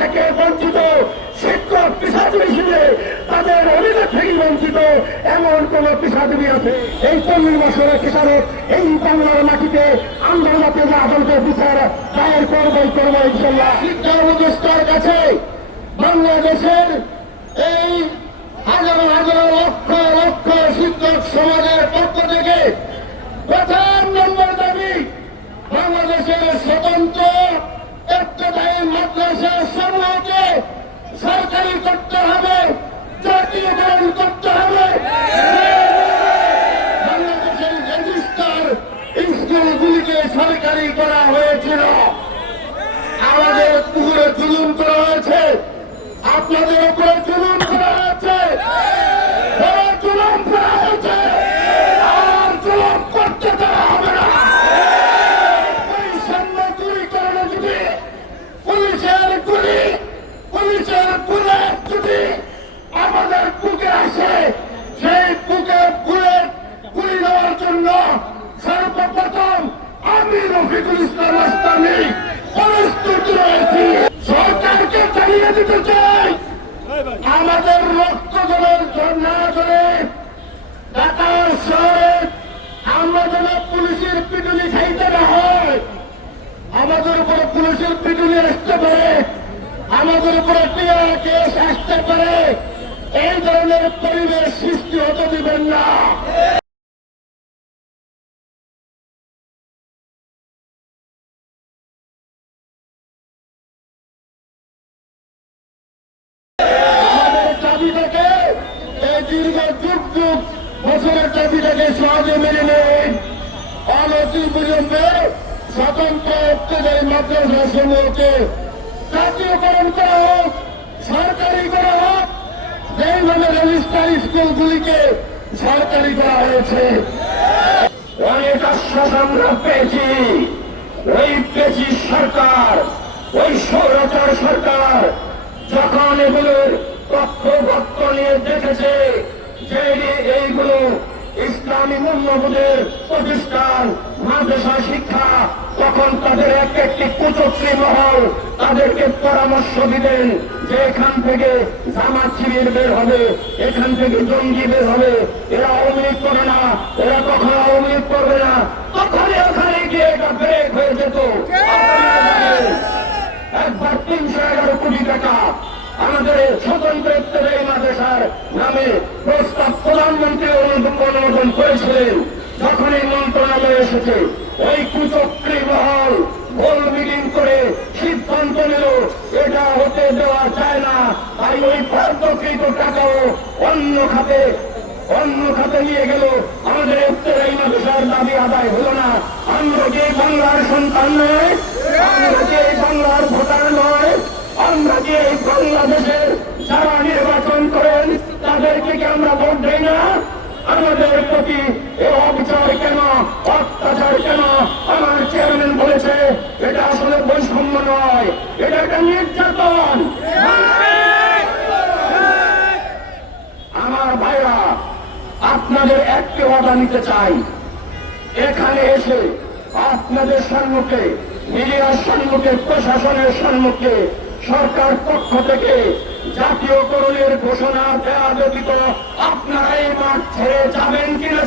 থেকে বঞ্চিত, শিক্ষক পেশাজীবী হিসেবে তাদের অধিকার থেকে বঞ্চিত এমন কোন পেশাজীবী আছে? এই 40 বছরের খেসারত এই বাংলার মাটিতে আমরা আদালতের বিচার দায়ের করবো ইনশাল্লাহ। শিক্ষা উপদেষ্টার কাছে বাংলাদেশের এই হাজার হাজার লক্ষ লক্ষ শিক্ষক সমাজের পক্ষ থেকে প্রথম নম্বর দাবি, বাংলাদেশের স্বতন্ত্র তত্ত্বাবধায়ী মাদ্রাসা সমূহকে সরকারি করতে হবে, জাতীয়করণ করতে হবে। বাংলাদেশের রেজিস্টার স্কুলগুলিকে সরকারি করা হয়েছিল, আমাদের উপরে জুলুম করা হয়েছে, আপনাদের উপরে জুলুম করা হয়েছে, জুলুম করা হয়েছে, আর জুলুম করতে দেওয়া হবে না। পরিচ্ছন্ন দূরীকরণে যদি পুলিশের গুলি, পুলিশের বুলেট যদি আমাদের বুকে আসে, সেই বুকে বুলেট গুলি দেওয়ার জন্য সর্বপ্রথম আমি রফিকুল ইসলাম আস্তানি প্রস্তুত রয়েছি। সরকারকে জানিয়ে দিতে চাই, আমাদের রক্ত জলের ঝর্ণা জলে ঢাকা শহরে আমরা যেন পুলিশের পিটুনি খাইতে না হয়, আমাদের উপরে পুলিশের পিটুনি আসতে পারে, আমাদের উপরে টিয়ার কেস আসতে পারে, এই ধরনের পরিবেশ সৃষ্টি হতে দিবেন না। বছরের দাবিটাকে সহজে মেনে নেন, অনতি বিলম্বে স্বতন্ত্র অত্যাচারী মাদ্রাসা সমূহকে জাতীয়করণ করা হোক, সরকারি করা হোক, যেইভাবে রেজিস্টার স্কুলগুলিকে সরকারি করা হয়েছে। অনেক আশ্বাস আমরা পেয়েছি, ওই পেয়েছি সরকার, ওই স্বৈরাচার সরকার যখন এগুলোর পক্ষভক্ত নিয়ে দেখেছে যে এইগুলো ইসলামী মূল্যবোধের প্রতিষ্ঠান, মাদ্রাসা শিক্ষা, তখন তাদের একটি কুচক্রী মহল তাদেরকে পরামর্শ দিবেন যে এখান থেকে জামাত শিবির বের হবে, এখান থেকে জঙ্গি বের হবে, এরা আওয়ামী লীগ করে না, এরা কখনো আওয়ামী লীগ করবে না। তখনই ওখানে গিয়ে এটা ব্রেক হয়ে যেত। একবার 311 কোটি টাকা আমাদের স্বতন্ত্র এই মাদ্রাসার নামে প্রস্তাব প্রধানমন্ত্রী অনুমোদন করেছিলেন। যখন এই মন্ত্রণালয়ে এসেছে, ওই কুচক্রী মহল গোল মিটিং করে সিদ্ধান্ত নিল এটা হতে দেওয়া যায় না, তাই ওই বরাদ্দকৃত টাকাও অন্য খাতে নিয়ে গেল। আমাদের এই মাদ্রাসার দাবি আদায় হলো না। আমরা যে বাংলার সন্তান নয়, আমরা যে বাংলার ভোটার নয়, আমরা যে বাংলাদেশের যারা নির্বাচন করেন তাদেরকে কি আমরা ভোট দেই না? আমাদের প্রতি অবিচার কেন, অত্যাচার কেন? আমার চেয়ারম্যান বলেছে এটা আসলে বৈষম্য নয়, এটা একটা নির্যাতন। আমার ভাইরা, আপনাদের একটি ওয়াদা নিতে চাই, এখানে এসে আপনাদের সম্মুখে, মিডিয়ার সম্মুখে, প্রশাসনের সম্মুখে সরকার পক্ষ থেকে জাতীয়করণের ঘোষণা দেওয়া ব্যতীত আপনারা এই মাঠ ছেড়ে যাবেন কিনা?